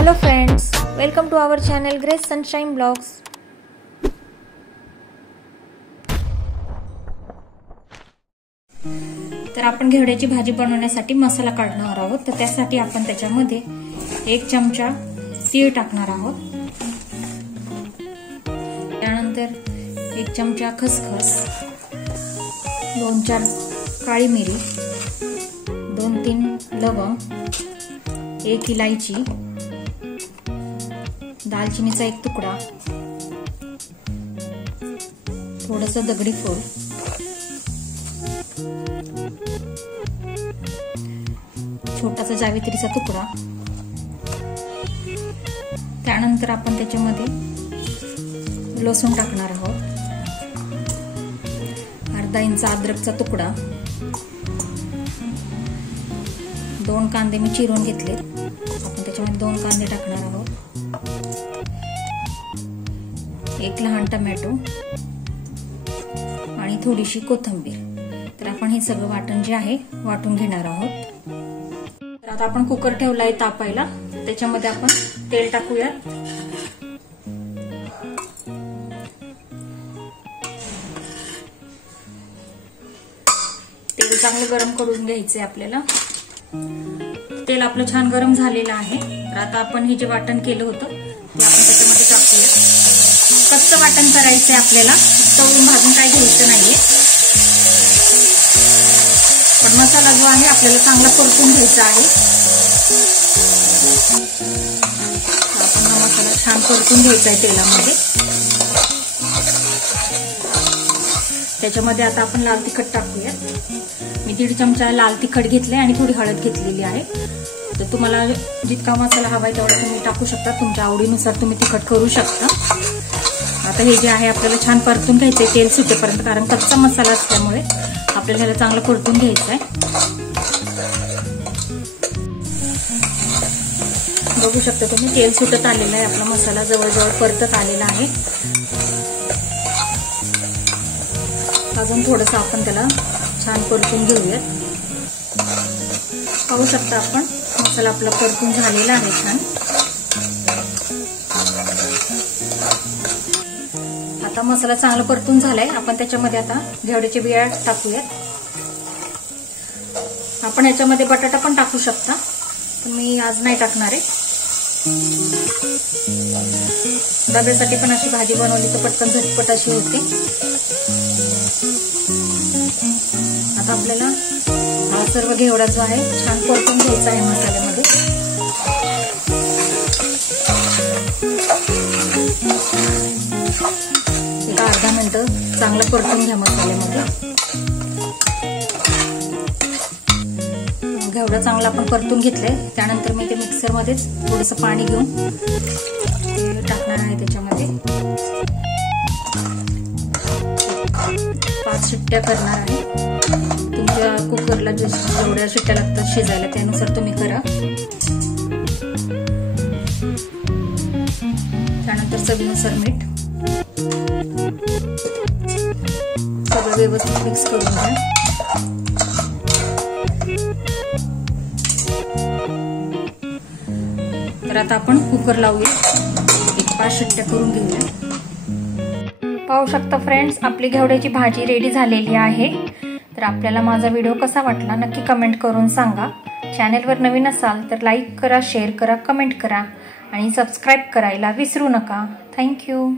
Hello friends, welcome to our channel grace sunshine blogs. तर आपण घेवड्याची भाजी बनवण्यासाठी मसाला काढणार आहोत. तर त्यासाठी आपण त्याच्यामध्ये 1 चमचा तीळ टाकणार आहोत. त्यानंतर 1 चमचा खसखस, 2-4 काळी मिरी, 2-3 लवंग, 1 इलायची, दालचिनीचा 1 तुकडा, थोडंसं दगडी फूल, छोटासा जावित्रीचा तुकडा. त्यानंतर आपण त्याच्यामध्ये लसूण टाकणार आहोत, अर्धा इंच अद्रकचा तुकडा, 2 कांदे मी चिरून घेतले. आपण त्याच्यामध्ये 2 कांदे टाकणार आहोत, 1 लहान टोमॅटो आणि थोडीशी कोथिंबीर. तर आपण हे सगळं वाटण जे आहे वाटून घेणार आहोत. तर आता आपण कुकर ठेवलाय तापायला. त्याच्यामध्ये आपण तेल टाकूया. तेल चांगलं गरम करून घ्यायचंय आपल्याला. तेल आपलं छान गरम झालेलं आहे. तर आता आपण हे जे वाटण केलं होतं ते आपण त्याच्यामध्ये टाकूया. कच्चं वाटण करायचंय आपल्याला, तळून भाजून काय घ्यायचं नाहीये. पण मसाला जो आहे आपल्याला चांगला परतून घ्यायचा आहे. आपण हा मसाला छान परतून घ्यायचा आहे तेलामध्ये. त्याच्यामध्ये आता आपण लाल तिखट टाकूया. मी 1.5 चमचा लाल तिखट घेतले आणि थोडी हळद घेतलेली आहे. तर तुम्हाला जितका मसाला हवाय तेवढा तुम्ही टाकू शकता. तुमच्या आवडीनुसार तुम्ही तिखट करू शकता. आता हे जे आहे आपल्याला छान परतून घ्यायचंय तेल सुटेपर्यंत, कारण कच्चा मसाला असल्यामुळे आपल्याला ह्याला चांगलं परतून घ्यायचं आहे. बघू शकता तुम्ही तेल सुटत आलेलं आहे. आपला मसाला जवळजवळ परतत आलेला आहे. अजून थोडंसं आपण त्याला छान परतून घेऊयात. पाहू शकता आपण मसाला आपला परतून झालेला आहे छान. आता मसाला चांगला परतून झालाय. आपण त्याच्यामध्ये आता घेवड्याचे बिया टाकूयात. आपण याच्यामध्ये बटाटा पण टाकू शकता, पण मी आज नाही टाकणार आहे. डब्यासाठी पण अशी भाजी बनवली तर पटकन झटपट अशी होते. आता आपल्याला हा सर्व घेवडा जो आहे छान परतून घ्यायचा आहे मसाल्यामध्ये. एक अर्धा मिनिट चांगलं परतून घ्या मसाल्यामध्ये. घेवडा चांगला आपण परतून घेतलाय. त्यानंतर मी ते मिक्सर मध्येच थोडंसं पाणी घेऊन टाकणार आहे. त्याच्यामध्ये 5 शिट्ट्या करणार आहे. तुमच्या कुकरला जेवढ्या शिट्ट्या लागतात शिजायला त्यानुसार तुम्ही करा. त्यानंतर चवीनुसार मीठ. सगळं व्यवस्थित मिक्स करून घ्या. तर आता आपण कुकर लावूया. 5 शिट्ट्या करून घेऊया. पाहू शकता फ्रेंड्स, आपली घेवड्याची भाजी रेडी झालेली आहे. तर आपल्याला माझा व्हिडिओ कसा वाटला नक्की कमेंट करून सांगा. चॅनलवर नवीन असाल तर लाईक करा, शेअर करा, कमेंट करा आणि सबस्क्राईब करायला विसरू नका. थँक्यू.